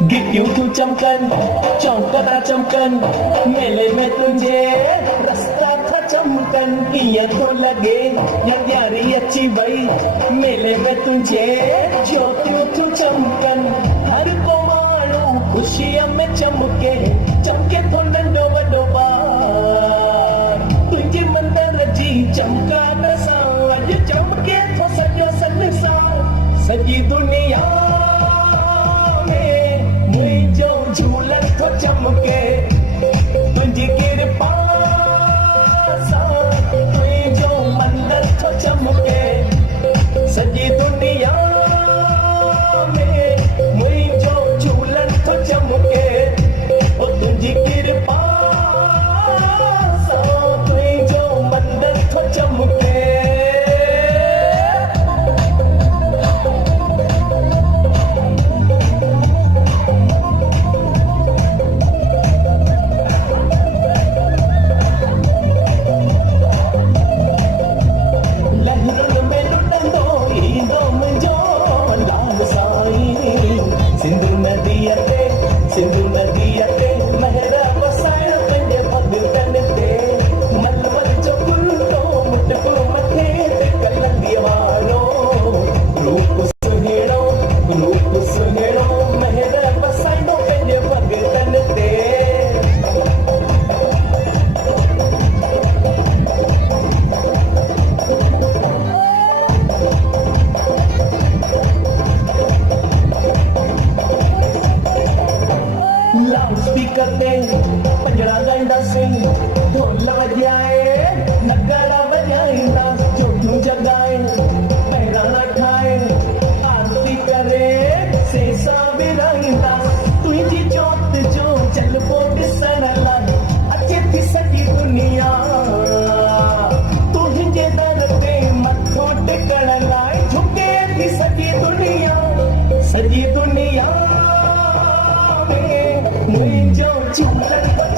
गिट्टियों क्यों चमकन चौंकता चमकन मेले में तुझे रास्ता था चमकन ये तो लगे या यारी अच्छी भाई मेले में तुझे ज्योतियों क्यों चमकन हर को मानो खुशियों में चमके चमके तो नंडो वडो बार तुझे मंदर जी चमका दसा आज चमके तो सजो संसार सजी दुनिया झूलन तो चमके तुझी कृपा तुझी जो मंदिर तो चमके सजी दुनिया में मुई जो झूलन तो चमके ओ तुझी कृपा तुझी जो मंदिर तो चमके सिंधु नदियते महरा वसाया पंजे भद्र तनते मलमल जो कुल्लो मुटको मथे ते कलंदी वारो रूप सुहेड़ो महरा वसाया पंजे भद्र तनते स्पीकर पे पंजड़ा गंडा सिंह ढोला बजाए नगाड़ा बजाइंदा झूठू जगाए पहराना ठाए आरती करे सेसा बिराइंदा तुझी जोत जो चल बोट सरला अच्छे थी सजी दुनिया तुझे दर पे मथो टिकण लाए झुके थी सजी दुनिया मुझे जो झूलन